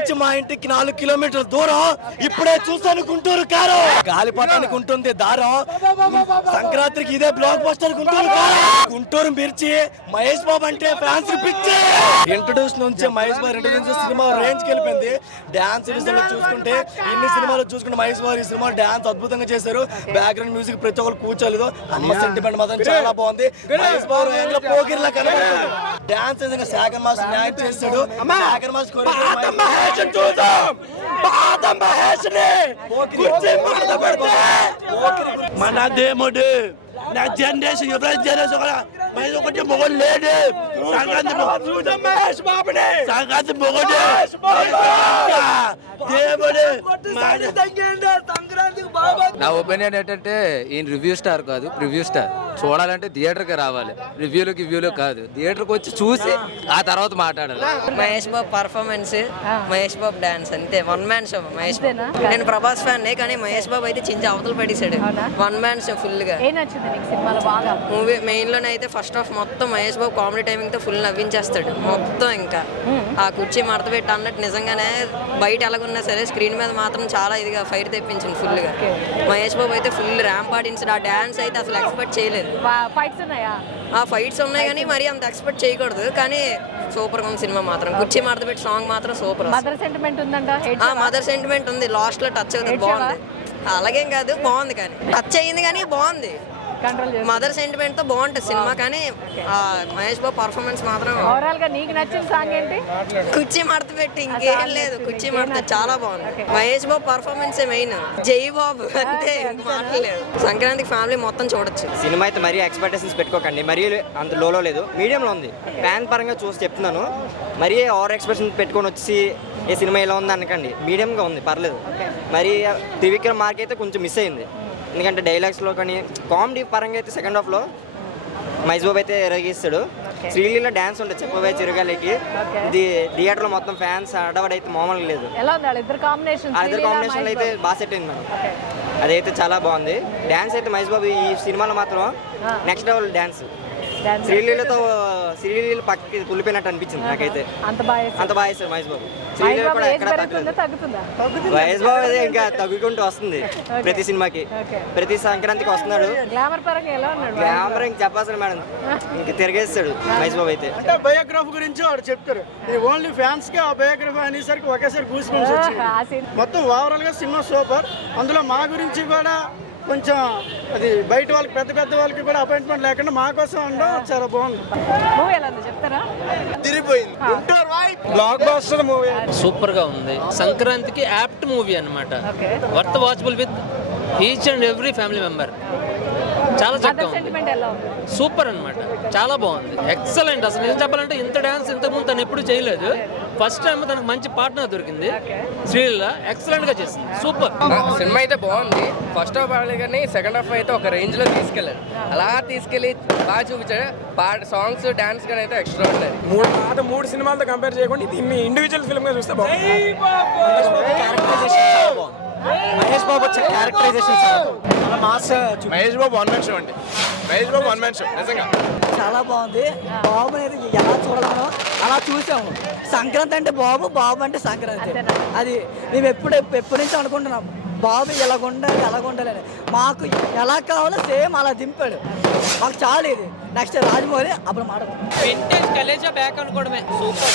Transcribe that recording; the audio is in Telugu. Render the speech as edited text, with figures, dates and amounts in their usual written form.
నుంచి మా ఇంటికి 4 కిలోమీటర్ల దూరం. ఇప్పుడే చూసాను గుంటూరు కారు, గాలిపటానికి ఉంటుంది దారం. సంక్రాంతికి ఇదే block buster Guntur car. Guntur మిర్చి మహేష్ బాబు అంటే ఫ్యాన్స్ పిచ్చి. ఇంట్రొడ్యూస్ నుంచి Mahesh Babu introduce cinema range కి వెళ్ళిపోయింది. డాన్స్ విషయంలో చూసుకుంటే ఇన్ని సినిమాలు చూసుకుంటే మహేష్ బాబు ఈ సినిమా డాన్స్ అద్భుతంగా చేశారు. బ్యాక్గ్రౌండ్ మ్యూజిక్ ప్రతి ఒక్కరు కూర్చోలేదు. అమ్మ సెంటిమెంట్ మాత్రం చాలా బాగుంది. మహేష్ బాబు పోకిరిలా కనబడుతుంది. డాన్స్ ఏదైనా శాఖర్ మాస్టర్ న్యాయం చేస్తాడు. శాఖర్ మాస్టర్ మన దేవుడు నా జనరేషన్ ఎవరైనా జనరేషన్ ఒకటి మొగలు లేడు. సంక్రాంతి మహేష్ బాబుని సంక్రాంతి మొగడు దేవుడు. నా ఒపీనియన్ ఏంటంటే ఈయన రివ్యూ స్టార్ కాదు, ప్రివ్యూ స్టార్. చూడాలంటే థియేటర్కి రావాలి, రివ్యూలు కాదు. థియేటర్కి వచ్చి చూసి ఆ తర్వాత మాట్లాడాలి. మహేష్ బాబు పర్ఫార్మెన్స్, మహేష్ బాబు డాన్స్ అంతే. One man show Mahesh Babu. నేను ప్రభాస్ ఫ్యాన్ కానీ మహేష్ బాబు అయితే చించి అవతలు పడేసాడు. వన్ మ్యాన్ షో ఫుల్ గా. మూవీ మెయిన్ లోనే అయితే ఫస్ట్ హాఫ్ మొత్తం మహేష్ బాబు కామెడీ టైమింగ్ తో ఫుల్ నవ్వించేస్తాడు మొత్తం. ఇంకా ఆ కుర్చీ మడత పెట్టి అన్నట్టు నిజంగానే బయట ఎలాగున్నా సరే స్క్రీన్ మీద మాత్రం చాలా ఇదిగా ఫైట్ తెప్పించింది ఫుల్ గా. మహేష్ బాబు అయితే ఫుల్ ర్యాంప్ ఆడించాడు. ఆ డాన్స్ అయితే అసలు ఎక్స్పెక్ట్ చేయలేదు. ఫైట్స్ ఉన్నాయి కానీ మరి అంత ఎక్స్పెక్ట్ చేయకూడదు. కానీ సూపర్ గా ఉంది సినిమా మాత్రం. కుర్చీ మడత పెట్టి సాంగ్ మాత్రం సూపర్. మదర్ సెంటిమెంట్ ఉంది లాస్ట్ లో టచ్ అవుతుంది. బాగుంది. అలాగేం కాదు, బాగుంది. కానీ టచ్ అయ్యింది కానీ బాగుంది. మదర్ సెంటిమెంట్ తో బాగుంటుంది సినిమా. కానీ మహేష్ బాబు పర్ఫార్మెన్స్ మాత్రం నీకు నచ్చిన సాంగ్ ఏంటి? కుర్చీ మడత పెట్టి ఇంకేం లేదు. కుర్చీ మడత చాలా బాగుంది. Mahesh Babu performance main. జై బాబు అంటే మాట్లాడలేదు. సంక్రాంతికి ఫ్యామిలీ మొత్తం చూడొచ్చు. సినిమా అయితే మరీ ఎక్స్పెక్టేషన్స్ పెట్టుకోకండి. మరీ అంత లోలో లేదు, మీడియంలో ఉంది. ఫ్యాన్ పరంగా చూసి చెప్తున్నాను. మరీ ఓవర్ ఎక్స్పెక్టేషన్ పెట్టుకొని వచ్చి ఏ సినిమా ఎలా ఉంది అనకండి. మీడియంగా ఉంది, పర్లేదు. మరి త్రివిక్రమ్ మార్క్ అయితే కొంచెం మిస్ అయింది. ఎందుకంటే డైలాగ్స్లో కానీ కామెడీ పరంగా అయితే సెకండ్ హాఫ్లో మహేష్ బాబు అయితే ఎరగిస్తాడు. శ్రీలీల డ్యాన్స్ ఉంటుంది చెప్పబోయే చిరుగాలికి. ఇది థియేటర్లో మొత్తం ఫ్యాన్స్ అడవడైతే మామూలుగా లేదు. ఇద్దరు కాంబినేషన్ అయితే బాగా సెట్ అయింది మేడం. అదైతే చాలా బాగుంది. డ్యాన్స్ అయితే మహేష్ బాబు ఈ సినిమాలో మాత్రం నెక్స్ట్ లెవెల్ డ్యాన్స్. శ్రీలీలతో శ్రీలీల పక్కకి కులిపోయినట్టు అనిపించింది నాకైతే. అంత బాగా వేస్తారు మహేష్ బాబు. శ్రీలీల కూడా ఎక్కడ తగ్గలేదు. మహేష్ బాబు అయితే ఇంకా తగ్గుకుంటూ వస్తుంది ప్రతి సినిమాకి. ప్రతి సంక్రాంతికి వస్తున్నాడు. గ్లామర్ ఇంక చెప్పాల్సిన మేడం, ఇంక తిరిగేస్తాడు మహేష్ బాబు అయితే. అంటే బయోగ్రఫీ గురించి వాడు చెప్తారు. ఓన్లీ ఫ్యాన్స్ కి ఆ బయోగ్రఫీ అనేసరికి ఒకేసారి కూసుకొని వచ్చింది. మొత్తం ఓవరాల్ గా సినిమా సూపర్. అందులో మా గురించి కూడా కొంచెం అది బయట వాళ్ళకి పెద్ద వాళ్ళకి కూడా అపాయింట్మెంట్ లేకుండా మా కోసం ఉండడం చాలా బాగుంది. బ్లాక్ బస్టర్ మూవీ సూపర్ గా ఉంది. సంక్రాంతికి యాప్ట్ మూవీ అన్నమాట. Worth watchable with each and every family member. చాలా చక్కగా సూపర్ అన్నమాట. చాలా బాగుంది, ఎక్సలెంట్. అసలు ఏం చెప్పాలంటే ఇంత డాన్స్ ఇంతకుముందు తను ఎప్పుడు చేయలేదు. ఫస్ట్ టైం తనకు మంచి పార్ట్నర్ దొరికింది. శ్రీలీల ఎక్సలెంట్ గా చేసింది, సూపర్. సినిమా అయితే బాగుంది. ఫస్ట్ హాఫ్ ఆడలేదు కానీ సెకండ్ హాఫ్ అయితే ఒక రేంజ్ లో తీసుకెళ్ళాడు. అలా తీసుకెళ్లి బాగా చూపించాడు. సాంగ్స్ డాన్స్ కానీ అయితే ఎక్స్ట్రాడినరీ. మూడు సినిమాలతో కంపేర్ చేయకుండా ఇది ఇండివిజువల్ ఫిల్మ్ గా చూస్తే Mahesh Babu characterisation Mahesh Babu one man show అండి. Mahesh Babu one man show నిజంగా చాలా బాగుంది. బాబు అనేది ఎలా చూడగలమో అలా చూసాము. సంక్రాంతి అంటే బాబు అంటే సంక్రాంతి. అది మేము ఎప్పటి నుంచి అనుకుంటున్నాం బాబు ఎలాగుండాలి అని. మాకు ఎలా కావాలో సేమ్ అలా దింపాడు. మాకు చాలా ఇది. నెక్స్ట్ రాజమౌళి అప్పుడు మాట వింటేజ్ కలేజా బ్యాక్ అనుకోవడమే సూపర్.